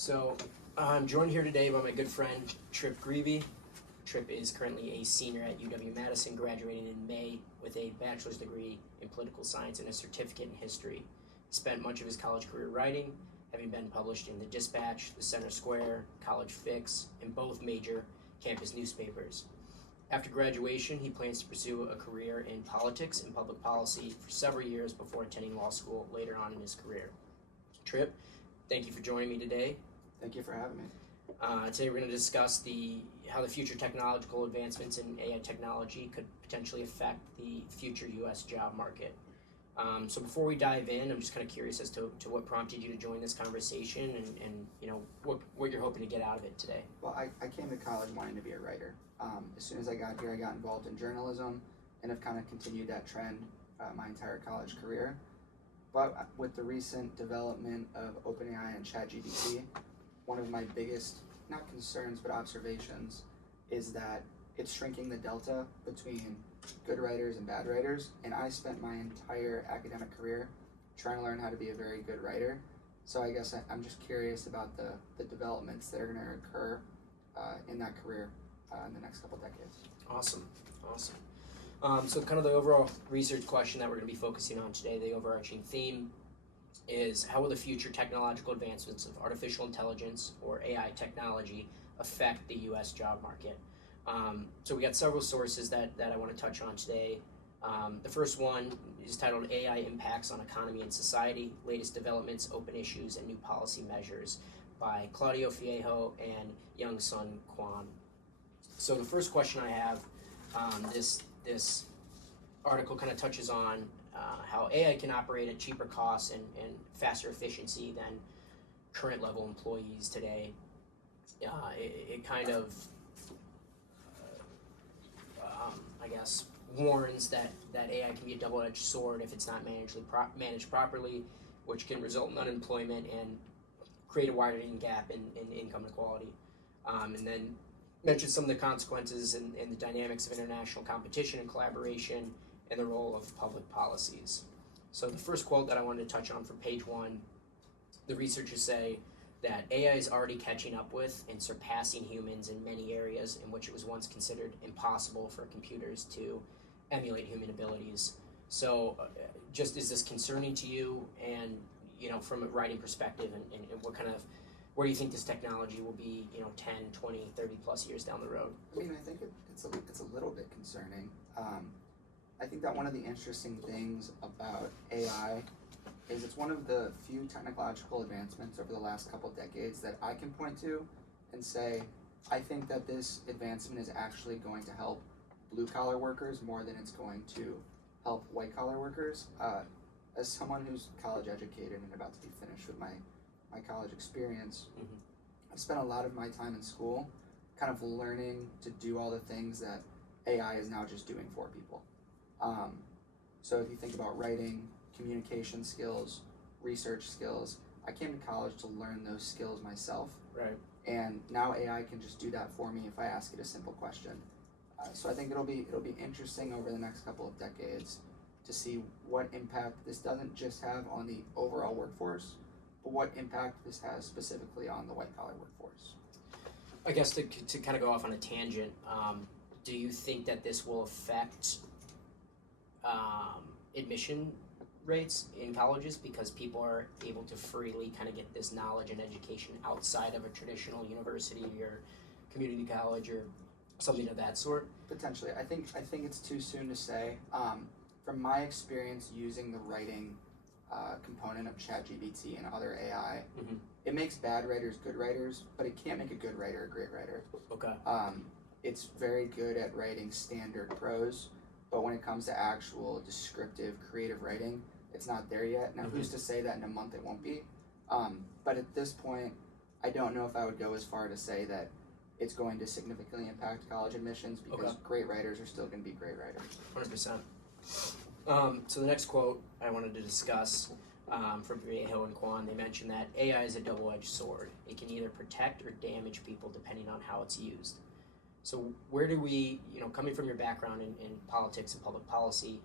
So I'm joined here today by my good friend Tripp Grebe. Tripp is currently a senior at UW-Madison, graduating in May with a bachelor's degree in political science and a certificate in history. He spent much of his college career writing, having been published in the Dispatch, the Center Square, College Fix, and both major campus newspapers. After graduation, he plans to pursue a career in politics and public policy for several years before attending law school later on in his career. Tripp, thank you for joining me today. Thank you for having me. Today we're going to discuss how the future technological advancements in AI technology could potentially affect the future U.S. job market. So before we dive in, I'm just kind of curious as to what prompted you to join this conversation and what you're hoping to get out of it today. Well, I came to college wanting to be a writer. As soon as I got here, I got involved in journalism and have kind of continued that trend my entire college career. But with the recent development of OpenAI and ChatGPT, one of my biggest, not concerns, but observations is that it's shrinking the delta between good writers and bad writers. And I spent my entire academic career trying to learn how to be a very good writer. So I guess I'm just curious about the developments that are going to occur in that career in the next couple decades. Awesome. So kind of the overall research question that we're going to be focusing on today, the overarching theme, is how will the future technological advancements of artificial intelligence or AI technology affect the U.S. job market? So we got several sources that I want to touch on today. The first one is titled AI Impacts on Economy and Society, Latest Developments, Open Issues, and New Policy Measures by Claudio Fiejo and Young-Sun Kwon. So the first question I have, this article kind of touches on how AI can operate at cheaper costs and faster efficiency than current level employees today. It kind of, I guess, warns that AI can be a double-edged sword if it's not managed properly, which can result in unemployment and create a widening gap in income inequality. And then mention some of the consequences and the dynamics of international competition and collaboration and the role of public policies. So the first quote that I wanted to touch on from page 1, the researchers say that AI is already catching up with and surpassing humans in many areas in which it was once considered impossible for computers to emulate human abilities. So just is this concerning to you, and from a writing perspective, and where do you think this technology will be 10, 20, 30 plus years down the road? I mean, I think it's a little bit concerning. I think that one of the interesting things about AI is it's one of the few technological advancements over the last couple decades that I can point to and say, I think that this advancement is actually going to help blue-collar workers more than it's going to help white-collar workers. As someone who's college educated and about to be finished with my college experience, I've spent a lot of my time in school kind of learning to do all the things that AI is now just doing for people. So if you think about writing, communication skills, research skills, I came to college to learn those skills myself. Right. And now AI can just do that for me if I ask it a simple question. So I think it'll be interesting over the next couple of decades to see what impact this doesn't just have on the overall workforce, but what impact this has specifically on the white-collar workforce. I guess to kind of go off on a tangent, do you think that this will affect admission rates in colleges because people are able to freely kind of get this knowledge and education outside of a traditional university or community college or something of that sort? Potentially. I think it's too soon to say. From my experience using the writing component of ChatGPT and other AI, it makes bad writers good writers, but it can't make a good writer a great writer. Okay. It's very good at writing standard prose, but when it comes to actual descriptive, creative writing, it's not there yet. Now, who's to say that in a month it won't be? But at this point, I don't know if I would go as far to say that it's going to significantly impact college admissions because great writers are still going to be great writers. 100%. So the next quote I wanted to discuss from Fiejo and Kwon, they mentioned that AI is a double-edged sword. It can either protect or damage people depending on how it's used. So where do we, coming from your background in politics and public policy,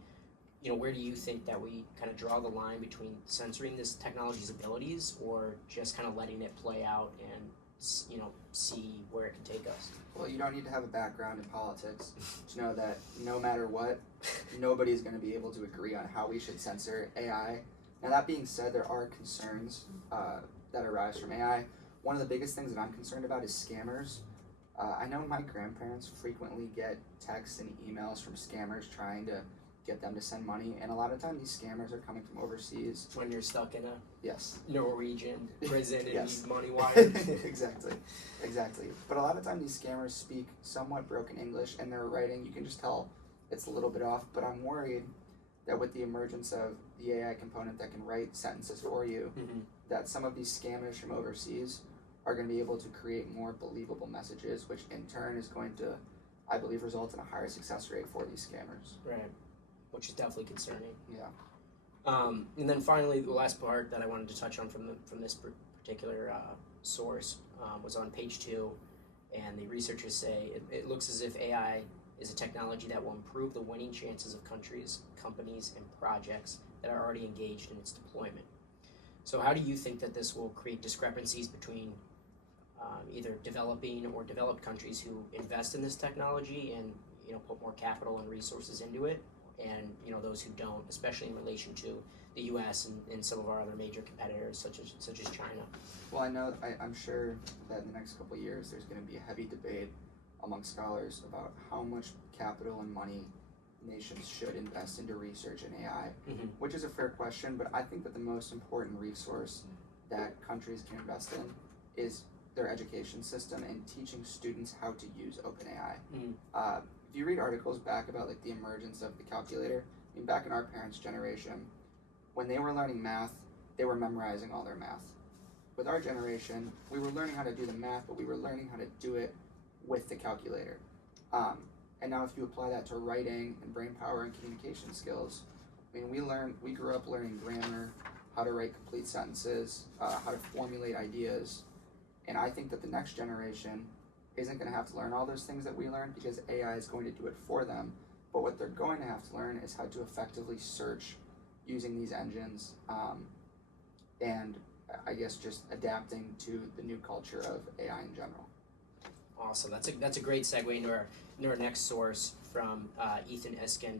where do you think that we kind of draw the line between censoring this technology's abilities or just kind of letting it play out and see where it can take us? Well, you don't need to have a background in politics to know that no matter what, nobody's going to be able to agree on how we should censor AI. Now, that being said, there are concerns that arise from AI. One of the biggest things that I'm concerned about is scammers. I know my grandparents frequently get texts and emails from scammers trying to get them to send money, and a lot of times these scammers are coming from overseas. When you're stuck in a Yes. Norwegian prison and Yes. need money wired. Exactly. But a lot of times these scammers speak somewhat broken English, and their writing, you can just tell it's a little bit off. But I'm worried that with the emergence of the AI component that can write sentences for you, that some of these scammers from overseas are going to be able to create more believable messages, which in turn is going to, I believe, result in a higher success rate for these scammers. Right. Which is definitely concerning. Yeah. And then finally, the last part that I wanted to touch on from this particular source was on page 2, and the researchers say it looks as if AI is a technology that will improve the winning chances of countries, companies, and projects that are already engaged in its deployment. So how do you think that this will create discrepancies between either developing or developed countries who invest in this technology and put more capital and resources into it, and those who don't, especially in relation to the U.S. and some of our other major competitors such as China? Well, I'm sure that in the next couple of years there's going to be a heavy debate among scholars about how much capital and money nations should invest into research in AI, which is a fair question, but I think that the most important resource that countries can invest in is their education system and teaching students how to use OpenAI. If you read articles back about like the emergence of the calculator, I mean, back in our parents' generation, when they were learning math, they were memorizing all their math. With our generation, we were learning how to do the math, but we were learning how to do it with the calculator. And now if you apply that to writing and brain power and communication skills, I mean, we grew up learning grammar, how to write complete sentences, how to formulate ideas, and I think that the next generation isn't going to have to learn all those things that we learned because AI is going to do it for them. But what they're going to have to learn is how to effectively search using these engines, and I guess just adapting to the new culture of AI in general. Awesome. That's a great segue into our next source from Ethan Eskin,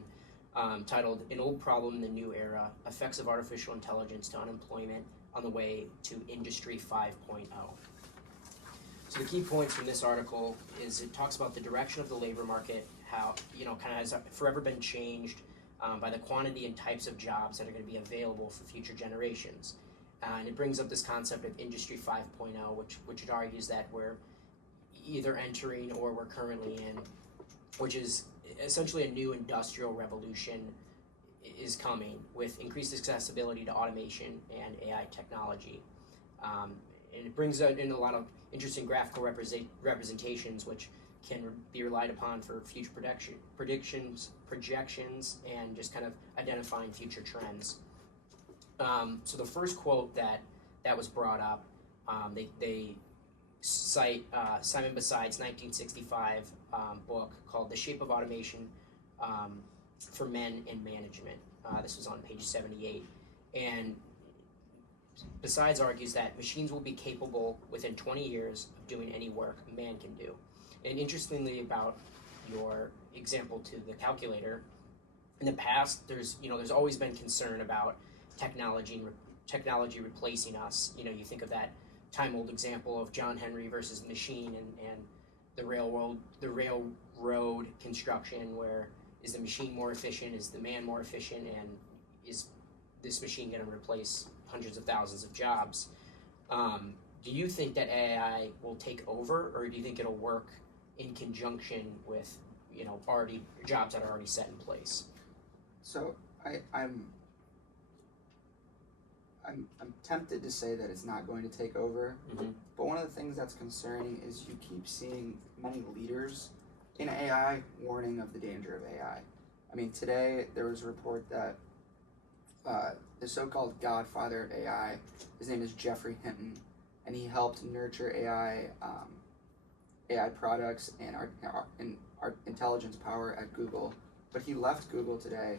titled "An Old Problem in the New Era: Effects of Artificial Intelligence to Unemployment on the Way to Industry 5.0." So the key points from this article is it talks about the direction of the labor market, how kind of has forever been changed by the quantity and types of jobs that are going to be available for future generations, and it brings up this concept of Industry 5.0, which it argues that we're either entering or we're currently in, which is essentially a new industrial revolution is coming with increased accessibility to automation and AI technology. And it brings in a lot of interesting graphical representations which can be relied upon for future predictions, projections, and just kind of identifying future trends. So the first quote that was brought up, they cite Simon Besides' 1965 book called "The Shape of Automation for Men in Management." This was on page 78. And Besides argues that machines will be capable within 20 years of doing any work a man can do. And interestingly about your example to the calculator, in the past there's always been concern about technology replacing us. You think of that time-old example of John Henry versus the machine and the railroad construction, where is the machine more efficient, is the man more efficient, and is this machine going to replace hundreds of thousands of jobs? Do you think that AI will take over, or do you think it'll work in conjunction with already jobs that are already set in place? So I'm tempted to say that it's not going to take over, but one of the things that's concerning is you keep seeing many leaders in AI warning of the danger of AI. I mean, today there was a report that the so-called godfather of AI, his name is Jeffrey Hinton, and he helped nurture AI products and our intelligence power at Google. But he left Google today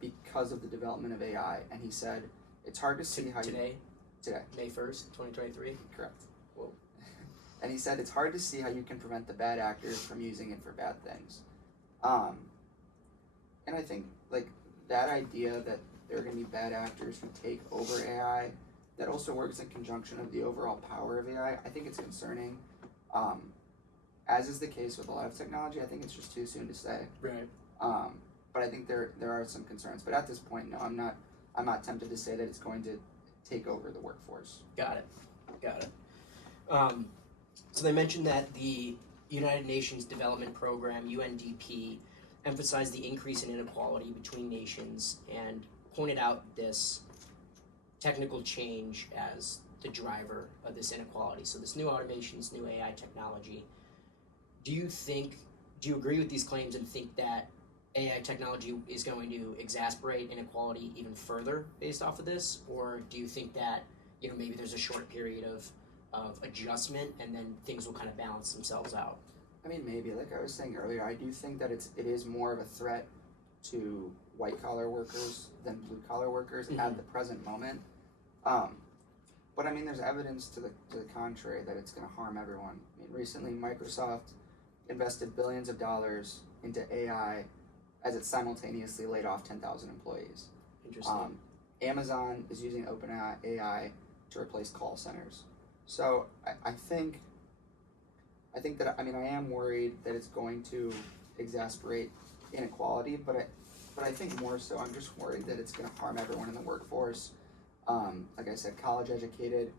because of the development of AI, and he said it's hard to see how today, today, May 1st, 2023. correct. Whoa. And he said it's hard to see how you can prevent the bad actors from using it for bad things. And I think like that idea that there are going to be bad actors who take over AI, that also works in conjunction of the overall power of AI. I think it's concerning. As is the case with a lot of technology, I think it's just too soon to say. Right. But I think there are some concerns. But at this point, no, I'm not tempted to say that it's going to take over the workforce. Got it. So they mentioned that the United Nations Development Program, UNDP, emphasized the increase in inequality between nations and pointed out this technical change as the driver of this inequality. So this new automation, this new AI technology, do you agree with these claims and think that AI technology is going to exacerbate inequality even further based off of this? Or do you think that, maybe there's a short period of adjustment and then things will kind of balance themselves out? I mean, maybe, like I was saying earlier, I do think that it is more of a threat to white collar workers than blue collar workers at the present moment. But I mean, there's evidence to the contrary that it's going to harm everyone. I mean, recently Microsoft invested billions of dollars into AI as it simultaneously laid off 10,000 employees. Interesting. Amazon is using OpenAI to replace call centers. So I think that, I am worried that it's going to exacerbate inequality, but I think more so I'm just worried that it's going to harm everyone in the workforce. Like I said, college educated,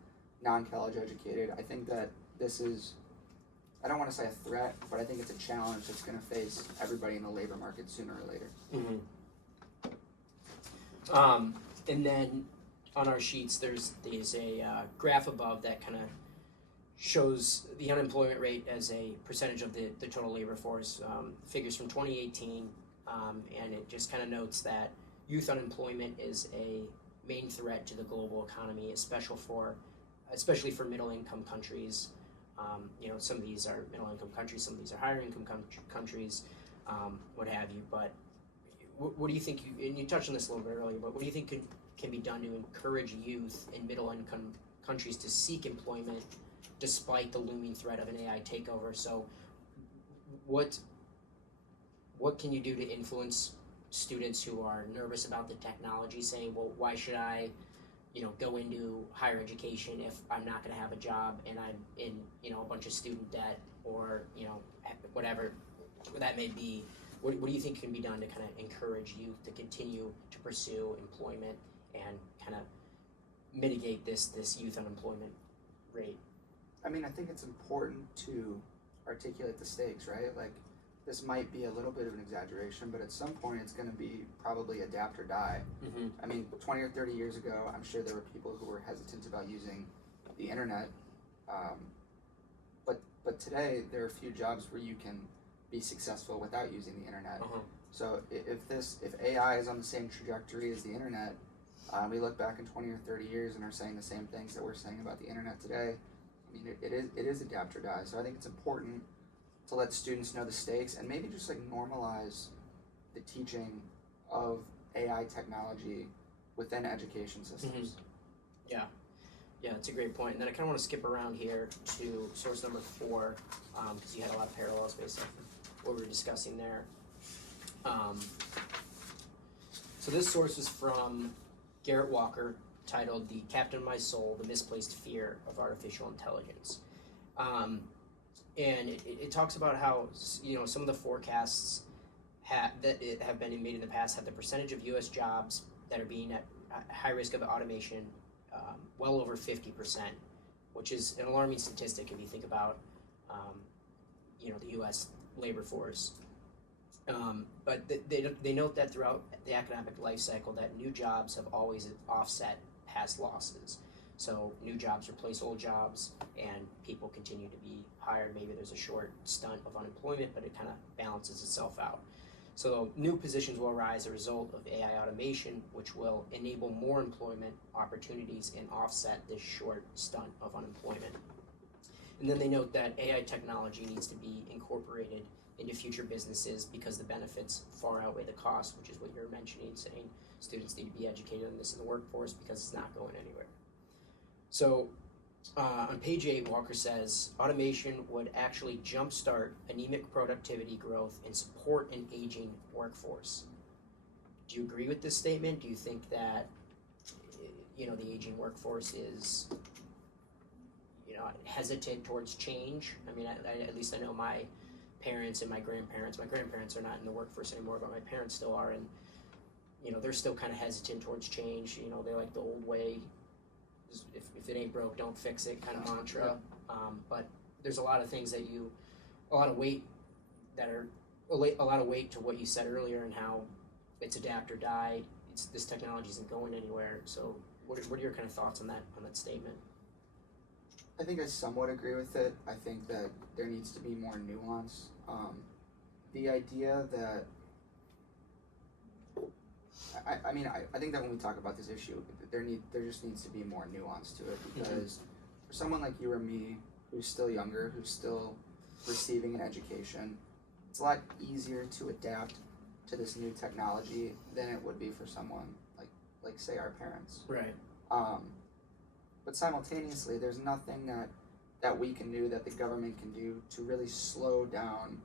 non-college educated. I think that this is, I don't want to say a threat, but I think it's a challenge that's going to face everybody in the labor market sooner or later. And then on our sheets, there's a graph above that kind of shows the unemployment rate as a percentage of the total labor force, figures from 2018, and it just kind of notes that youth unemployment is a main threat to the global economy, especially for middle-income countries. Some of these are middle-income countries, some of these are higher-income countries, what have you. But what do you think? And you touched on this a little bit earlier, but what do you think can be done to encourage youth in middle-income countries to seek employment despite the looming threat of an AI takeover? So, what can you do to influence students who are nervous about the technology, saying, well, why should I go into higher education if I'm not going to have a job and I'm in a bunch of student debt, or whatever that may be? What do you think can be done to kind of encourage youth to continue to pursue employment and kind of mitigate this youth unemployment rate? I think it's important to articulate the stakes, right? Like, this might be a little bit of an exaggeration, but at some point it's going to be probably adapt or die. 20 or 30 years ago, I'm sure there were people who were hesitant about using the internet. But today, there are a few jobs where you can be successful without using the internet. So if AI is on the same trajectory as the internet, we look back in 20 or 30 years and are saying the same things that we're saying about the internet today, it is adapt or die. So I think it's important to let students know the stakes and maybe just like normalize the teaching of AI technology within education systems. Yeah, that's a great point. And then I kind of want to skip around here to source number 4, because you had a lot of parallels based on what we were discussing there. So this source was from Garrett Walker, titled "The Captain of My Soul: The Misplaced Fear of Artificial Intelligence." And it talks about how some of the forecasts that have been made in the past have the percentage of U.S. jobs that are being at high risk of automation well over 50%, which is an alarming statistic if you think about the U.S. labor force. But they note that throughout the economic life cycle that new jobs have always offset past losses. So new jobs replace old jobs, and people continue to be hired. Maybe there's a short stunt of unemployment, but it kind of balances itself out. So new positions will arise as a result of AI automation, which will enable more employment opportunities and offset this short stunt of unemployment. And then they note that AI technology needs to be incorporated into future businesses because the benefits far outweigh the cost, which is what you're mentioning, saying students need to be educated on this in the workforce because it's not going anywhere. So on page 8, Walker says, automation would actually jumpstart anemic productivity growth and support an aging workforce. Do you agree with this statement? Do you think that, the aging workforce is, hesitant towards change? I mean, I at least I know my parents and my grandparents are not in the workforce anymore, but my parents still are, and, they're still kind of hesitant towards change. They like the old way, if it ain't broke, don't fix it kind of mantra. But there's a lot of things a lot of weight to what you said earlier, and how it's adapt or die. This technology isn't going anywhere. So what are your kind of thoughts on that statement? I think I somewhat agree with it. I think that there needs to be more nuance. The idea that I think that when we talk about this issue, there just needs to be more nuance to it, because for someone like you or me, who's still younger, who's still receiving an education, it's a lot easier to adapt to this new technology than it would be for someone like say our parents. Right. But simultaneously, there's nothing that we can do, that the government can do, to really slow down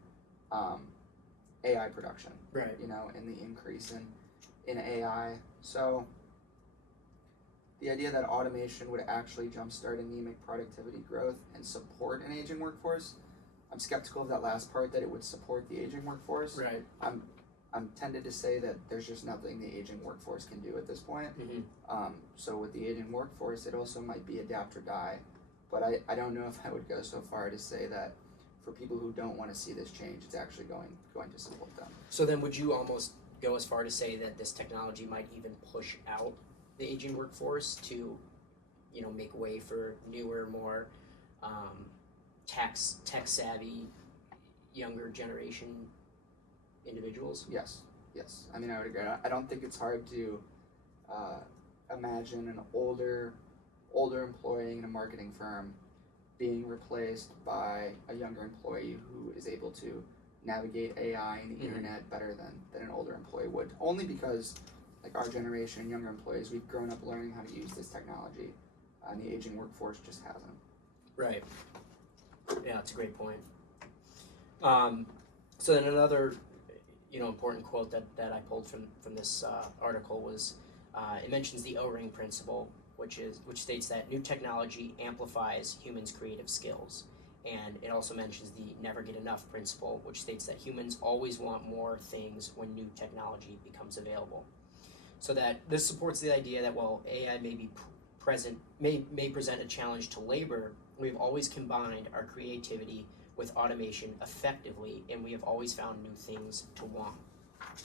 AI production. Right. And the increase in AI. So the idea that automation would actually jumpstart anemic productivity growth and support an aging workforce, I'm skeptical of that last part, that it would support the aging workforce. Right. I'm tended to say that there's just nothing the aging workforce can do at this point. So with the aging workforce, it also might be adapt or die. But I don't know if I would go so far to say that for people who don't want to see this change, it's actually going to support them. So then would you almost go as far to say that this technology might even push out the aging workforce to, make way for newer, more tech savvy, younger generation individuals? Yes. I mean, I would agree. I don't think it's hard to imagine an older employee in a marketing firm being replaced by a younger employee who is able to navigate AI and the internet better than an older employee would. Only because, like our generation, younger employees, we've grown up learning how to use this technology, and the aging workforce just hasn't. Right. Yeah, that's a great point. So then another, important quote that I pulled from this article was, it mentions the O-ring principle, which states that new technology amplifies humans' creative skills. And it also mentions the never get enough principle, which states that humans always want more things when new technology becomes available. So that this supports the idea that while AI may present a challenge to labor, we've always combined our creativity with automation effectively, and we have always found new things to want.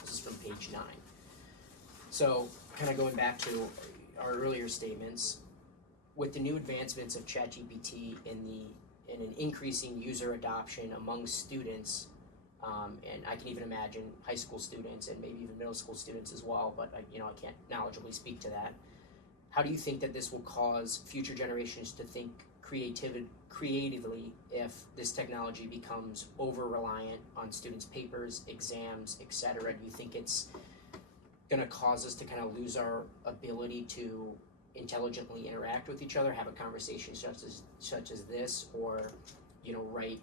This is from page 9. So kind of going back to our earlier statements, with the new advancements of ChatGPT and an increasing user adoption among students, and I can even imagine high school students and maybe even middle school students as well, but I can't knowledgeably speak to that. How do you think that this will cause future generations to think creatively if this technology becomes over-reliant on students' papers, exams, etc.? Do you think it's going to cause us to kind of lose our ability to intelligently interact with each other, have a conversation such as this, or write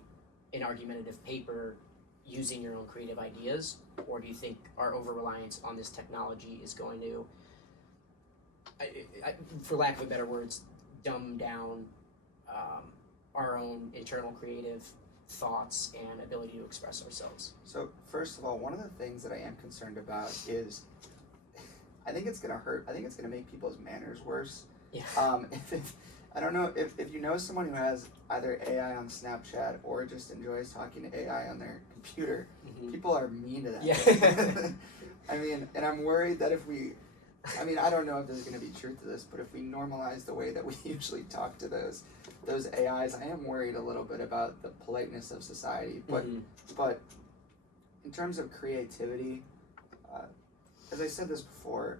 an argumentative paper using your own creative ideas? Or do you think our over-reliance on this technology is going to, for lack of a better words, dumb down our own internal creative thoughts and ability to express ourselves? So first of all, one of the things that I am concerned about is, I think it's gonna hurt. I think it's gonna make people's manners worse. Yeah. I don't know if you know someone who has either AI on Snapchat or just enjoys talking to AI on their computer, people are mean to that. Yeah. I mean, and I'm worried that I don't know if there's going to be truth to this, but if we normalize the way that we usually talk to those AIs, I am worried a little bit about the politeness of society. But in terms of creativity, as I said this before,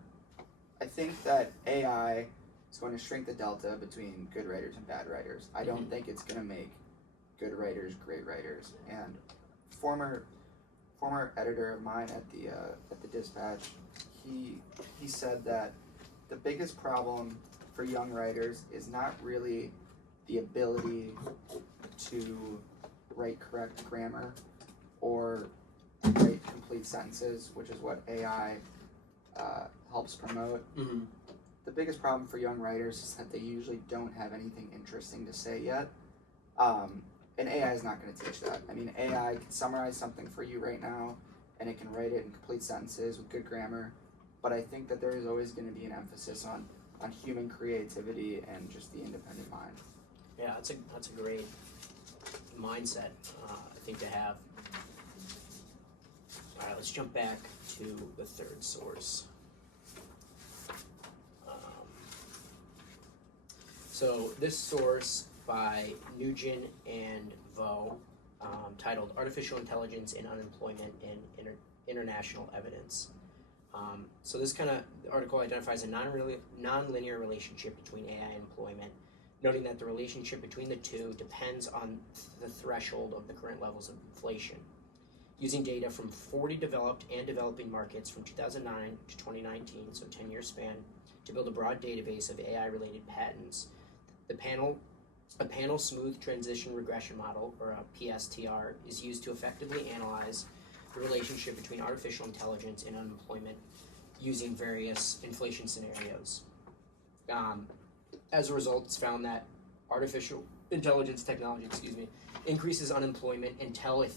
I think that AI is going to shrink the delta between good writers and bad writers. I don't think it's going to make good writers great writers. And former editor of mine at the Dispatch, he said that the biggest problem for young writers is not really the ability to write correct grammar or write complete sentences, which is what AI helps promote. Mm-hmm. The biggest problem for young writers is that they usually don't have anything interesting to say yet. And AI is not going to teach that. I mean, AI can summarize something for you right now, and it can write it in complete sentences with good grammar. But I think that there is always going to be an emphasis on human creativity and just the independent mind. Yeah, that's a great mindset, I think, to have. All right, let's jump back to the third source. So this source by Nugent and Vo, titled "Artificial Intelligence in Unemployment and International Evidence." So this kind of article identifies a non-linear relationship between AI and employment, noting that the relationship between the two depends on the threshold of the current levels of inflation. Using data from 40 developed and developing markets from 2009 to 2019, so 10-year span, to build a broad database of AI-related patents, a panel smooth transition regression model, or a PSTR, is used to effectively analyze the relationship between artificial intelligence and unemployment using various inflation scenarios. As a result, it's found that artificial intelligence technology, increases unemployment until a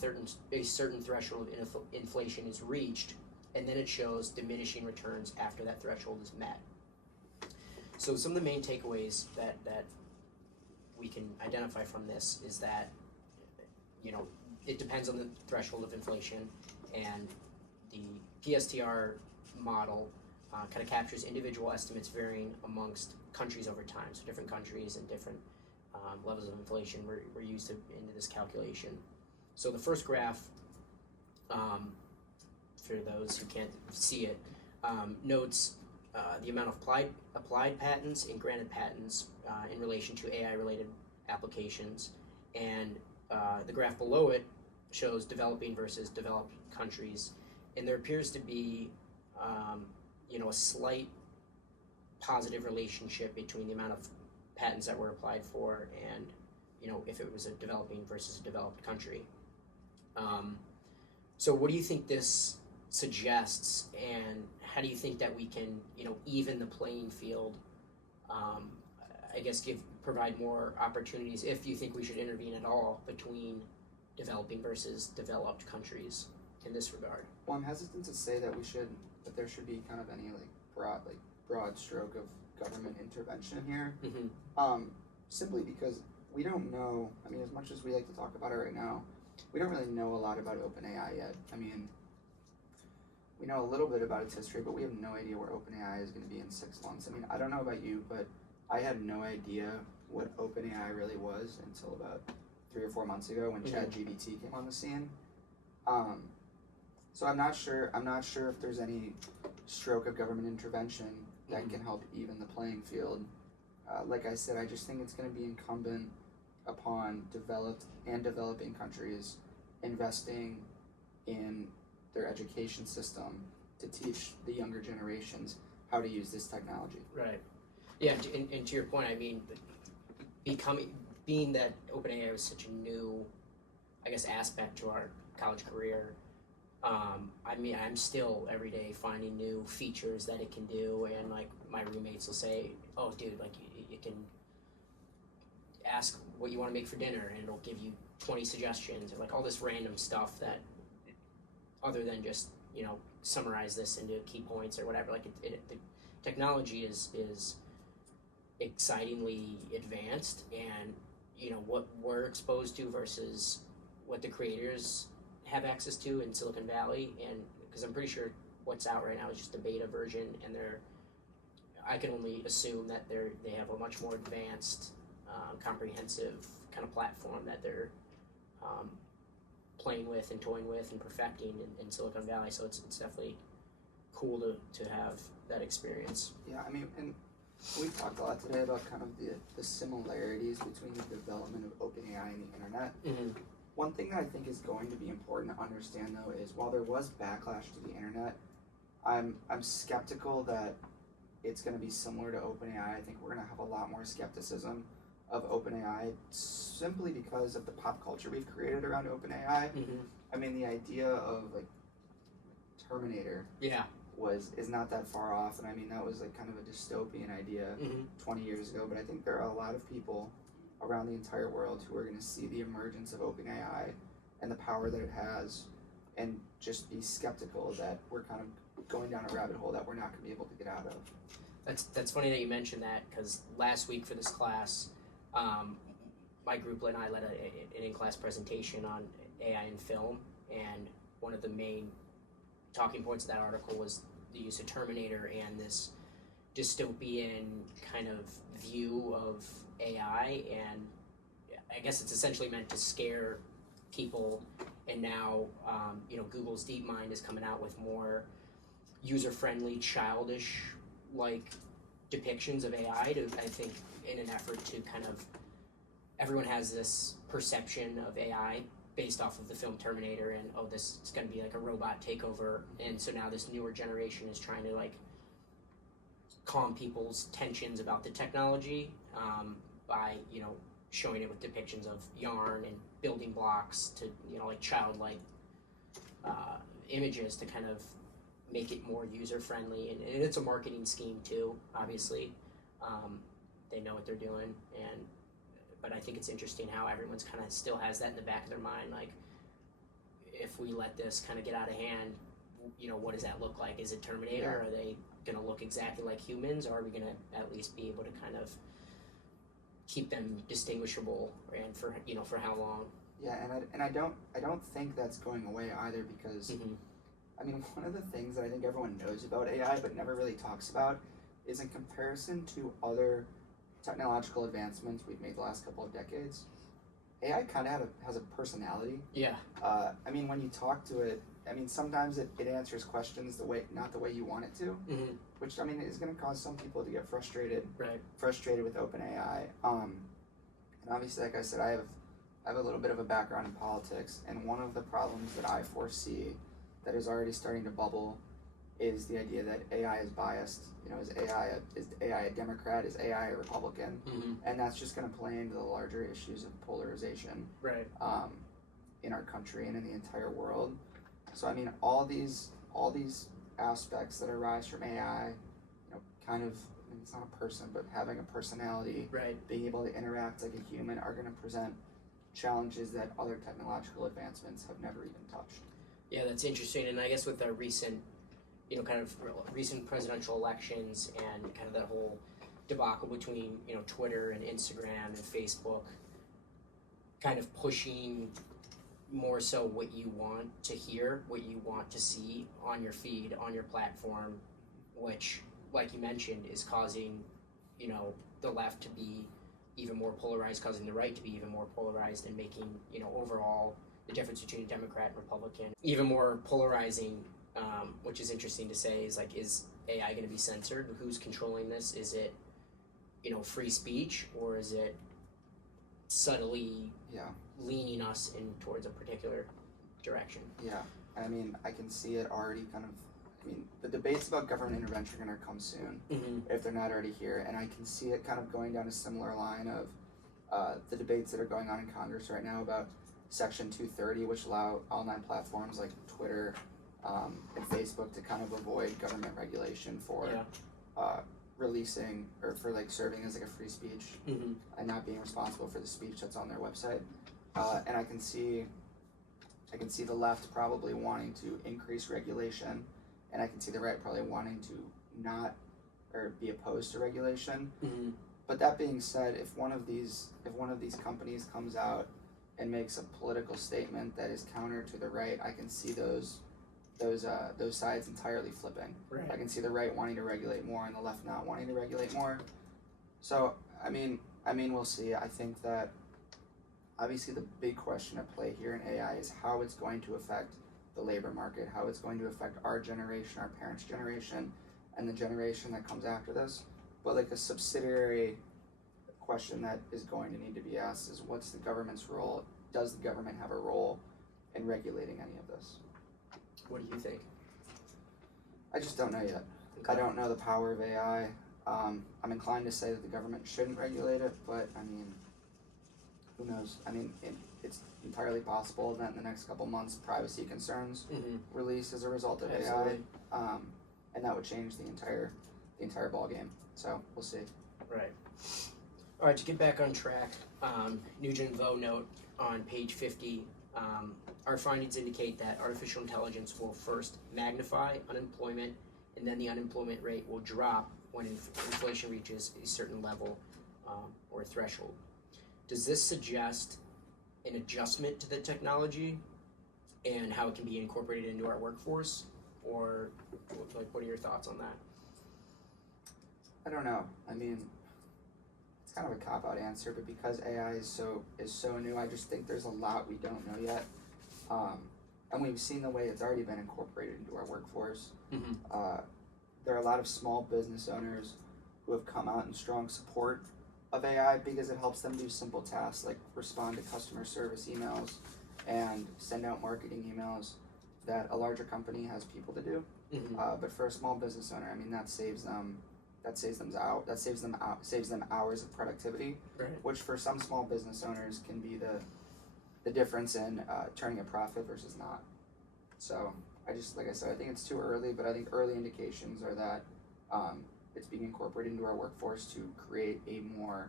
certain threshold of inflation is reached, and then it shows diminishing returns after that threshold is met. So some of the main takeaways that we can identify from this is that, it depends on the threshold of inflation, and the PSTR model kind of captures individual estimates varying amongst countries over time. So different countries and different levels of inflation were used into this calculation. So the first graph, for those who can't see it, notes the amount of applied patents and granted patents in relation to AI-related applications, and the graph below it shows developing versus developed countries, and there appears to be a slight positive relationship between the amount of patents that were applied for and if it was a developing versus a developed country. So what do you think this suggests, and how do you think that we can even the playing field, provide more opportunities, if you think we should intervene at all, between developing versus developed countries in this regard? Well, I'm hesitant to say that there should be kind of any broad stroke of government intervention here. Mm-hmm. Simply because we don't know. I mean, as much as we like to talk about it right now, we don't really know a lot about OpenAI yet. I mean, we know a little bit about its history, but we have no idea where OpenAI is going to be in 6 months. I mean, I don't know about you, but I had no idea what OpenAI really was until about 3 or 4 months ago when ChatGPT came on the scene. So I'm not sure if there's any stroke of government intervention that can help even the playing field. Like I said, I just think it's going to be incumbent upon developed and developing countries investing in their education system to teach the younger generations how to use this technology. Right. Yeah, and to your point, I mean, being that OpenAI was such a new, aspect to our college career, I'm still every day finding new features that it can do, and my roommates will say, "Oh, dude, it can ask what you want to make for dinner, and it'll give you 20 suggestions," or all this random stuff that, other than just summarize this into key points or whatever. The technology is excitingly advanced, and what we're exposed to versus what the creators have access to in Silicon Valley, and because I'm pretty sure what's out right now is just a beta version, and I can only assume that they have a much more advanced, comprehensive kind of platform that they're playing with and toying with and perfecting in Silicon Valley. So it's definitely cool to have that experience. Yeah, I mean, and we've talked a lot today about kind of the similarities between the development of OpenAI and the internet. Mm-hmm. One thing that I think is going to be important to understand though is while there was backlash to the internet, I'm skeptical that it's going to be similar to OpenAI. I think we're going to have a lot more skepticism of OpenAI simply because of the pop culture we've created around OpenAI. I mean, the idea of like Terminator is not that far off, and I mean that was like kind of a dystopian idea 20 years ago. But I think there are a lot of people around the entire world who are going to see the emergence of OpenAI and the power that it has, and just be skeptical that we're kind of going down a rabbit hole that we're not going to be able to get out of. That's funny that you mentioned that, because last week for this class, my group and I led an in-class presentation on AI in film, and one of the main talking points of that article was the use of Terminator and this dystopian kind of view of AI, and I guess it's essentially meant to scare people. And now, Google's DeepMind is coming out with more user-friendly, childish-like depictions of AI I think, in an effort to kind of, everyone has this perception of AI based off of the film Terminator, and this is going to be like a robot takeover, and so now this newer generation is trying to like calm people's tensions about the technology by showing it with depictions of yarn and building blocks to like childlike images to kind of make it more user friendly, and it's a marketing scheme too. Obviously, they know what they're doing, but I think it's interesting how everyone's kind of still has that in the back of their mind. Like, if we let this kind of get out of hand, what does that look like? Is it Terminator? Yeah. Are they going to look exactly like humans, or are we going to at least be able to kind of keep them distinguishable, and for how long? Yeah, and I don't think that's going away either, because I mean, one of the things that I think everyone knows about AI but never really talks about is, in comparison to other technological advancements we've made the last couple of decades, AI kind of has a personality. Yeah. I mean, when you talk to it, I mean, sometimes it answers questions not the way you want it to, which I mean is going to cause some people to get frustrated. Right. Frustrated with OpenAI. And obviously, like I said, I have a little bit of a background in politics, and one of the problems that I foresee that is already starting to bubble is the idea that AI is biased. Is AI a Democrat? Is AI a Republican? And that's just going to play into the larger issues of polarization, right, in our country and in the entire world. So I mean, all these aspects that arise from AI, kind of, I mean, it's not a person, but having a personality, right, being able to interact like a human, are going to present challenges that other technological advancements have never even touched. Yeah, that's interesting. And I guess with our recent, kind of recent presidential elections and kind of that whole debacle between, Twitter and Instagram and Facebook, kind of pushing more so what you want to hear, what you want to see on your feed, on your platform, which, like you mentioned, is causing, the left to be even more polarized, causing the right to be even more polarized, and making, overall the difference between a Democrat and Republican even more polarizing, which is interesting to say. Is AI going to be censored? Who's controlling this? Is it, free speech, or is it subtly leaning us in towards a particular direction? Yeah, I mean, I can see it already kind of, I mean, the debates about government intervention are going to come soon, if they're not already here, and I can see it kind of going down a similar line of the debates that are going on in Congress right now about Section 230, which allow online platforms like Twitter and Facebook to kind of avoid government regulation for releasing, or for like serving as like a free speech and not being responsible for the speech that's on their website. And I can see the left probably wanting to increase regulation, and I can see the right probably wanting to not, or be opposed to regulation. But that being said, if one of these companies comes out and makes a political statement that is counter to the right, I can see those sides entirely flipping. Right. I can see the right wanting to regulate more and the left not wanting to regulate more. So I mean, we'll see. I think that obviously the big question at play here in AI is how it's going to affect the labor market, how it's going to affect our generation, our parents' generation, and the generation that comes after this. But like a subsidiary question that is going to need to be asked is, what's the government's role does the government have a role in regulating any of this? What do you think? I just don't know yet. Okay. I don't know the power of AI. I'm inclined to say that the government shouldn't regulate it, but I mean, who knows? I mean, it's entirely possible that in the next couple months, privacy concerns release as a result of Absolutely. AI, and that would change the entire ball game. So we'll see. Right. All right, to get back on track, Nugent Vo note on page 50, our findings indicate that artificial intelligence will first magnify unemployment, and then the unemployment rate will drop when inflation reaches a certain level or threshold. Does this suggest an adjustment to the technology and how it can be incorporated into our workforce? Or what are your thoughts on that? I don't know. I mean, it's kind of a cop-out answer, but because AI is so new, I just think there's a lot we don't know yet. And we've seen the way it's already been incorporated into our workforce. There are a lot of small business owners who have come out in strong support of AI because it helps them do simple tasks like respond to customer service emails and send out marketing emails that a larger company has people to do. But for a small business owner, I mean, that saves them hours of productivity, Right. which for some small business owners can be the difference in turning a profit versus not. So like I said, I think it's too early, but I think early indications are that it's being incorporated into our workforce to create a more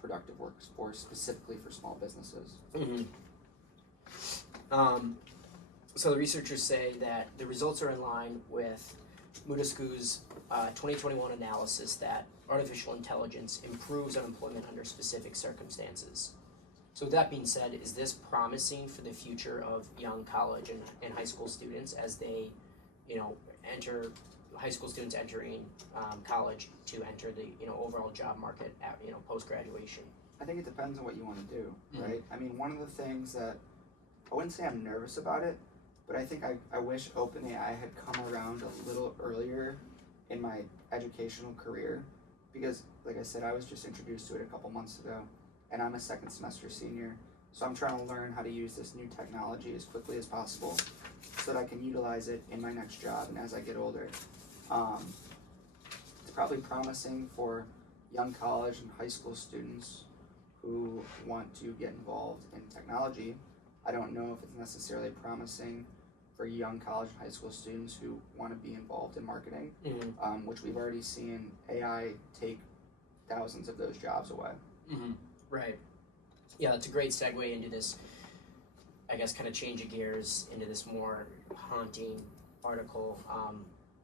productive workforce specifically for small businesses. So the researchers say that the results are in line with Mudasku's 2021 analysis that artificial intelligence improves unemployment under specific circumstances. So with that being said, is this promising for the future of young college and high school students as they, enter high school students entering college to enter the overall job market at, post graduation? I think it depends on what you want to do, right? I mean, one of the things that I wouldn't say I'm nervous about it, but I think I wish OpenAI had come around a little earlier in my educational career because, like I said, I was just introduced to it a couple months ago, and I'm a second semester senior, so I'm trying to learn how to use this new technology as quickly as possible so that I can utilize it in my next job and as I get older. It's probably promising for young college and high school students who want to get involved in technology. I don't know if it's necessarily promising for young college and high school students who want to be involved in marketing, which we've already seen AI take thousands of those jobs away. Right. Yeah, that's a great segue into this, I guess, kind of change of gears into this more haunting article,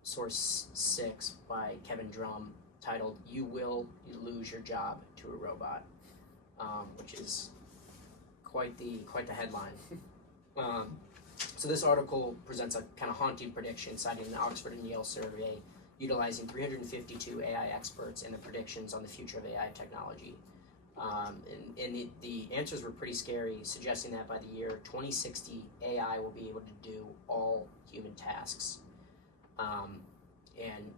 source 6 by Kevin Drum, titled "You Will Lose Your Job to a Robot," which is quite the headline. So this article presents a kind of haunting prediction citing an Oxford and Yale survey utilizing 352 AI experts and the predictions on the future of AI technology. And the answers were pretty scary, suggesting that by the year 2060, AI will be able to do all human tasks. And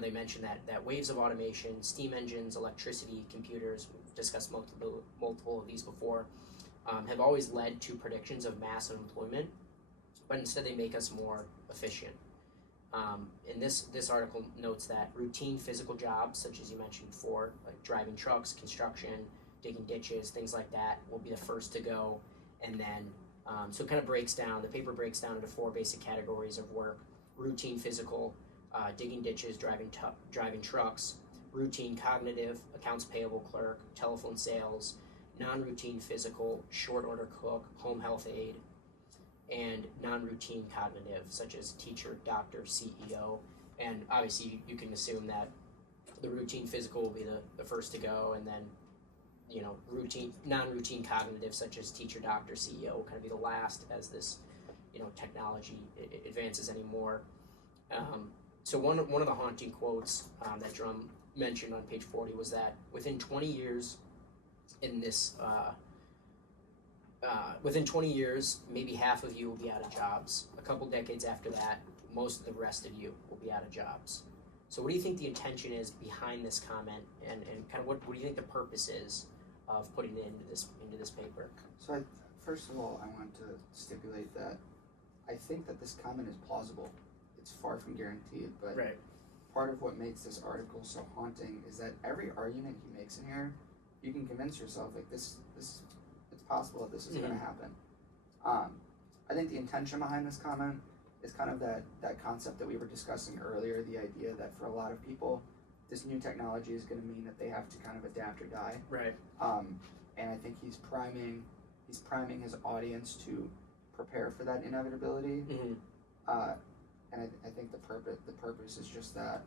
they mentioned that waves of automation, steam engines, electricity, computers, we've discussed multiple of these before, have always led to predictions of mass unemployment, but instead they make us more efficient. And this article notes that routine physical jobs, such as you mentioned before, like driving trucks, construction, digging ditches, things like that, will be the first to go. And then, so it kind of the paper breaks down into 4 basic categories of work: routine physical, digging ditches, driving trucks; routine cognitive, accounts payable clerk, telephone sales; non-routine physical, short order cook, home health aide; and non-routine cognitive, such as teacher, doctor, CEO. And obviously you can assume that the routine physical will be the first to go, and then non-routine cognitive, such as teacher, doctor, CEO, will kind of be the last as this technology advances anymore. So one of the haunting quotes that Drum mentioned on page 40 was that within 20 years, within 20 years, maybe half of you will be out of jobs. A couple decades after that, most of the rest of you will be out of jobs. So what do you think the intention is behind this comment, and kind of what do you think the purpose is of putting it into this paper? So first of all, I want to stipulate that I think that this comment is plausible. It's far from guaranteed, but Right. part of what makes this article so haunting is that every argument he makes in here, you can convince yourself like this it's possible that this is going to happen. I think the intention behind this comment is kind of that concept that we were discussing earlier, the idea that for a lot of people, this new technology is going to mean that they have to kind of adapt or die. Right. And I think he's priming his audience to prepare for that inevitability. And I think the purpose is just that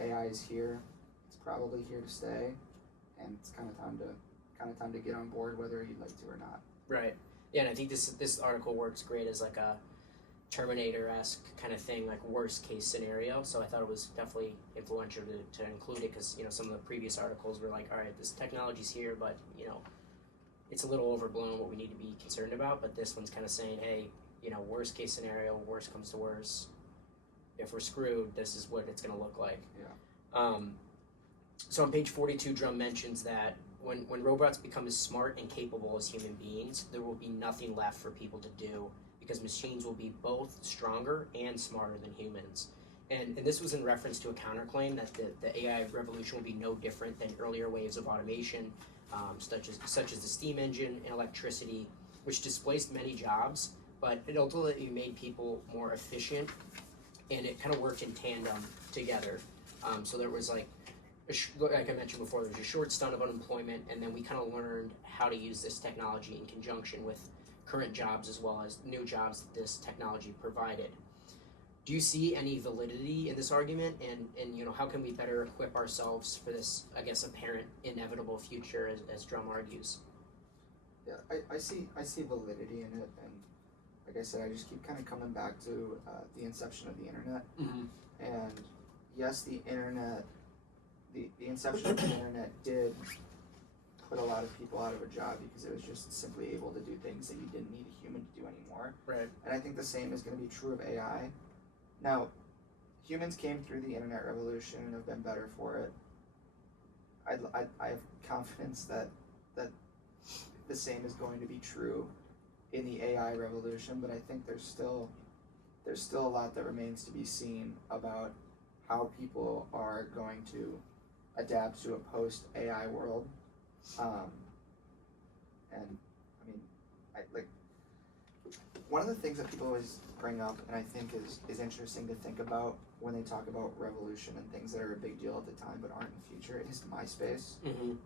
AI is here. It's probably here to stay, and it's kind of time to get on board whether you'd like to or not. Right. Yeah, and I think this article works great as like a Terminator-esque kind of thing, like worst case scenario. So I thought it was definitely influential to include it because some of the previous articles were like, all right, this technology's here, but it's a little overblown what we need to be concerned about. But this one's kind of saying, hey, worst case scenario, worst comes to worst. If we're screwed, this is what it's going to look like. Yeah. So on page 42, Drum mentions that when robots become as smart and capable as human beings, there will be nothing left for people to do because machines will be both stronger and smarter than humans. And this was in reference to a counterclaim that the AI revolution will be no different than earlier waves of automation, such as the steam engine and electricity, which displaced many jobs, but it ultimately made people more efficient, and it kind of worked in tandem together. So there was like I mentioned before, there was a short stint of unemployment, and then we kind of learned how to use this technology in conjunction with current jobs as well as new jobs that this technology provided. Do you see any validity in this argument, and how can we better equip ourselves for this, I guess, apparent inevitable future as Drum argues? Yeah, I see validity in it, and like I said, I just keep kind of coming back to the inception of the internet. And yes, the internet, the inception of the internet did put a lot of people out of a job because it was just simply able to do things that you didn't need a human to do anymore. Right. And I think the same is going to be true of AI. Now, humans came through the internet revolution and have been better for it. I have confidence that the same is going to be true in the AI revolution, but I think there's still a lot that remains to be seen about how people are going to adapt to a post-AI world. And I mean, one of the things that people always bring up, and I think is interesting to think about when they talk about revolution and things that are a big deal at the time but aren't in the future, is MySpace. In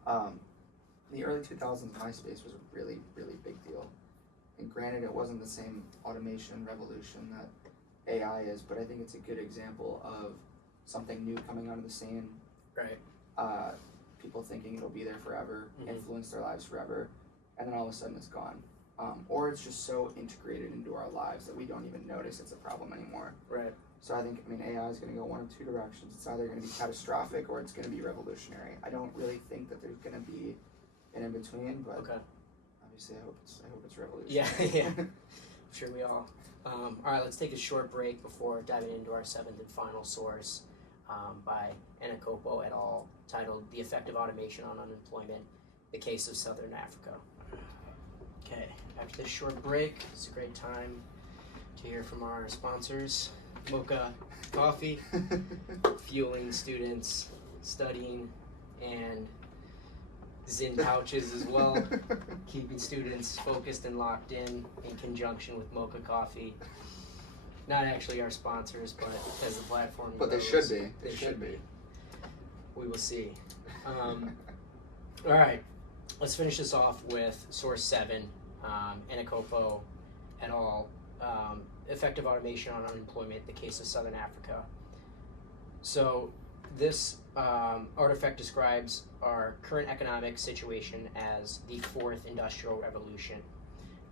the early 2000s, MySpace was a really, really big deal. And granted, it wasn't the same automation revolution that AI is, but I think it's a good example of something new coming onto the scene. Right. People thinking it'll be there forever, influence their lives forever, and then all of a sudden it's gone. Or it's just so integrated into our lives that we don't even notice it's a problem anymore. Right. So I think, AI is going to go one of two directions. It's either going to be catastrophic or it's going to be revolutionary. I don't really think that there's going to be an in-between, but obviously I hope it's revolutionary. Yeah. I'm sure we all. All right, let's take a short break before diving into our seventh and final source by Anakopo et al., titled "The Effect of Automation on Unemployment: The Case of Southern Africa." Okay, after this short break, it's a great time to hear from our sponsors, Mocha Coffee, fueling students, studying, and Zin pouches as well, keeping students focused and locked in conjunction with Mocha Coffee. Not actually our sponsors, but as the platform But grows, they should be. They should be. We will see. All right, let's finish this off with source 7, Anakopo et al., effective automation on unemployment, the case of Southern Africa. So this artifact describes our current economic situation as the fourth industrial revolution.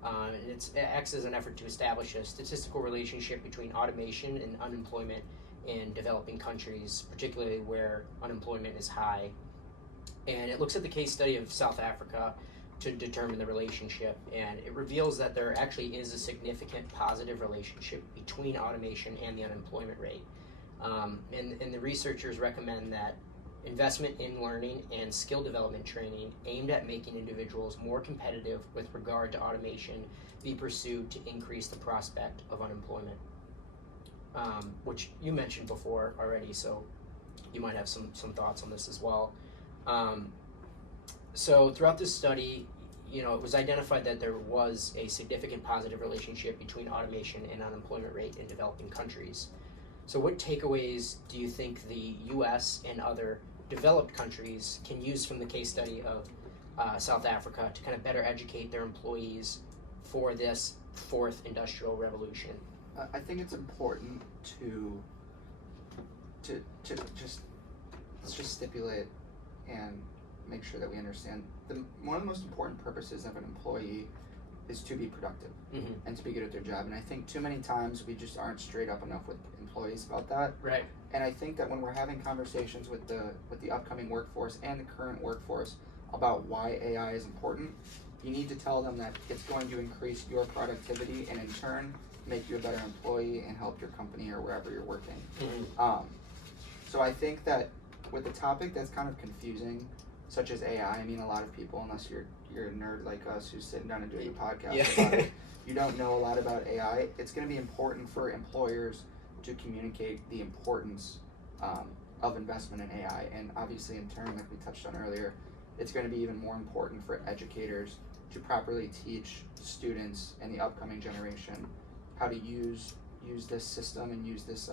And it acts as an effort to establish a statistical relationship between automation and unemployment in developing countries, particularly where unemployment is high. And it looks at the case study of South Africa to determine the relationship, and it reveals that there actually is a significant positive relationship between automation and the unemployment rate. And the researchers recommend that investment in learning and skill development training aimed at making individuals more competitive with regard to automation be pursued to increase the prospect of unemployment. Which you mentioned before already, so you might have some thoughts on this as well. So throughout this study, it was identified that there was a significant positive relationship between automation and unemployment rate in developing countries. So what takeaways do you think the U.S. and other developed countries can use from the case study of South Africa to kind of better educate their employees for this fourth industrial revolution? I think it's important to just stipulate and make sure that we understand one of the most important purposes of an employee is to be productive and to be good at their job. And I think too many times we just aren't straight up enough with employees about that. Right. And I think that when we're having conversations with the upcoming workforce and the current workforce about why AI is important, you need to tell them that it's going to increase your productivity and in turn make you a better employee and help your company or wherever you're working. So I think that with a topic that's kind of confusing, such as AI, I mean, a lot of people, unless you're a nerd like us who's sitting down and doing a podcast about it, you don't know a lot about AI. It's going to be important for employers to communicate the importance of investment in AI, and obviously in turn, like we touched on earlier, it's going to be even more important for educators to properly teach students and the upcoming generation how to use this system and use this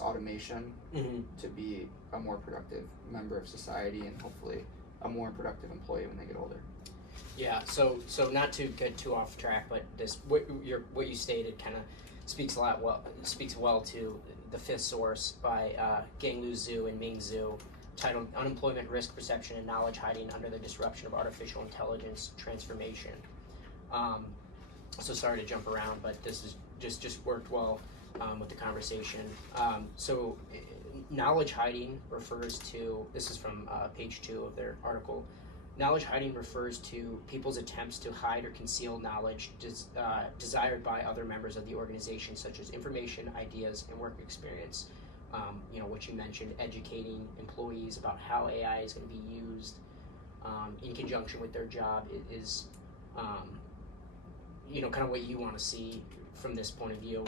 automation to be a more productive member of society and hopefully a more productive employee when they get older. Yeah. So not to get too off track, but what you stated kind of speaks well to the fifth source by Ganglu Zhu and Ming Zhu, titled "Unemployment Risk Perception and Knowledge Hiding Under the Disruption of Artificial Intelligence Transformation." So sorry to jump around, but this is just worked well with the conversation. So knowledge hiding refers to, this is from page 2 of their article, knowledge hiding refers to people's attempts to hide or conceal knowledge desired by other members of the organization, such as information, ideas, and work experience. What you mentioned, educating employees about how AI is going to be used in conjunction with their job is kind of what you want to see from this point of view.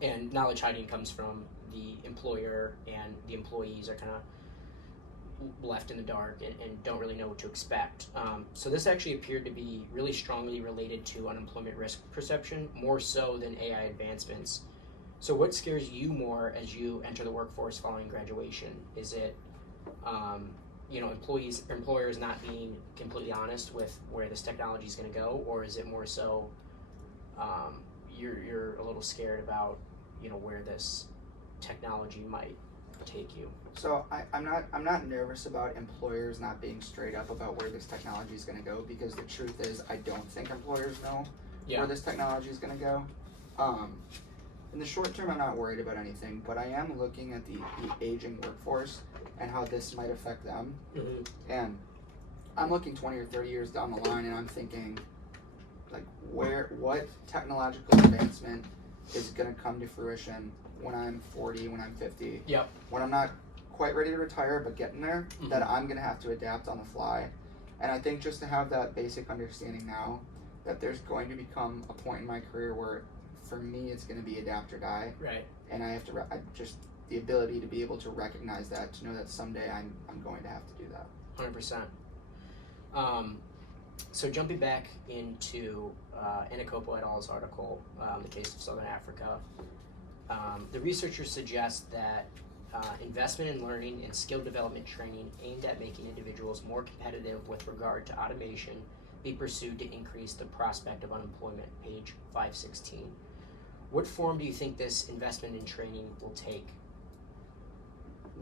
And knowledge hiding comes from the employer, and the employees are kind of left in the dark and don't really know what to expect. So this actually appeared to be really strongly related to unemployment risk perception, more so than AI advancements. So what scares you more as you enter the workforce following graduation? Is it employers not being completely honest with where this technology is going to go, or is it more so you're a little scared about where this technology might take you? So I'm not nervous about employers not being straight up about where this technology is going to go, because the truth is I don't think employers know where this technology is going to go. In the short term, I'm not worried about anything, but I am looking at the aging workforce and how this might affect them. And I'm looking 20 or 30 years down the line, and I'm thinking, like, what technological advancement is going to come to fruition when I'm 40, when I'm 50, when I'm not quite ready to retire but getting there, that I'm going to have to adapt on the fly. And I think just to have that basic understanding now, that there's going to become a point in my career where, for me, it's going to be adapt or die. Right. And I have to, just the ability to be able to recognize that, to know that someday I'm going to have to do that. 100%. So jumping back into Anakopo et al.'s article, the case of Southern Africa, the researchers suggest that investment in learning and skill development training aimed at making individuals more competitive with regard to automation be pursued to increase the prospect of unemployment, page 516. What form do you think this investment in training will take?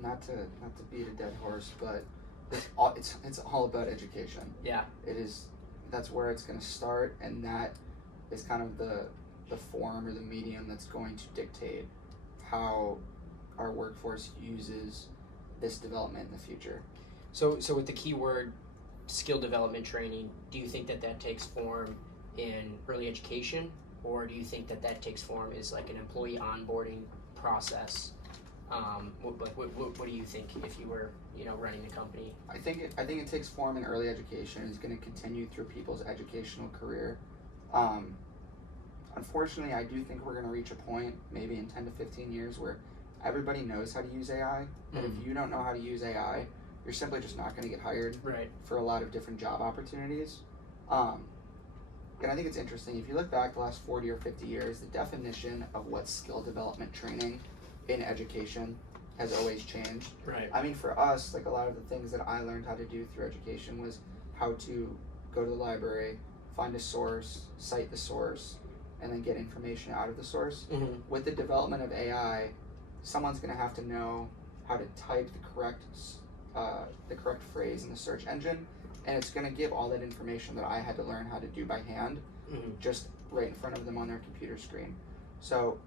Not to beat a dead horse, but it's all about education. Yeah. It is. That's where it's going to start, and that is kind of the form or the medium that's going to dictate how our workforce uses this development in the future. So with the keyword skill development training, do you think that takes form in early education, or do you think that takes form as like an employee onboarding process What do you think if you were, running the company? I think it takes form in early education and is going to continue through people's educational career. Unfortunately, I do think we're going to reach a point, maybe in 10 to 15 years, where everybody knows how to use AI. And if you don't know how to use AI, you're simply just not going to get hired for a lot of different job opportunities. And I think it's interesting. If you look back the last 40 or 50 years, the definition of what skill development training in education has always changed. Right. I mean, for us, like a lot of the things that I learned how to do through education was how to go to the library, find a source, cite the source, and then get information out of the source. With the development of AI, someone's going to have to know how to type the correct phrase in the search engine, and it's going to give all that information that I had to learn how to do by hand, just right in front of them on their computer screen. So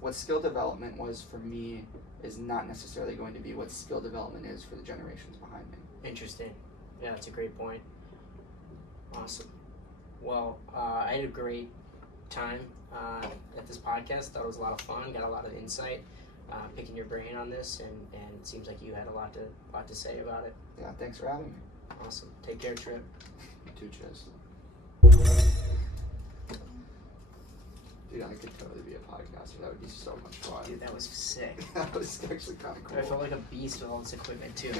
what skill development was for me is not necessarily going to be what skill development is for the generations behind me. Interesting. Yeah, that's a great point. Awesome. Well, I had a great time at this podcast. Thought it was a lot of fun. Got a lot of insight, picking your brain on this, and it seems like you had a lot to say about it. Yeah, thanks for having me. Awesome. Take care, Tripp. You too, Chaz. Dude, I could totally be a podcaster. That would be so much fun. Dude, that was sick. That was actually kind of cool. I felt like a beast with all this equipment too.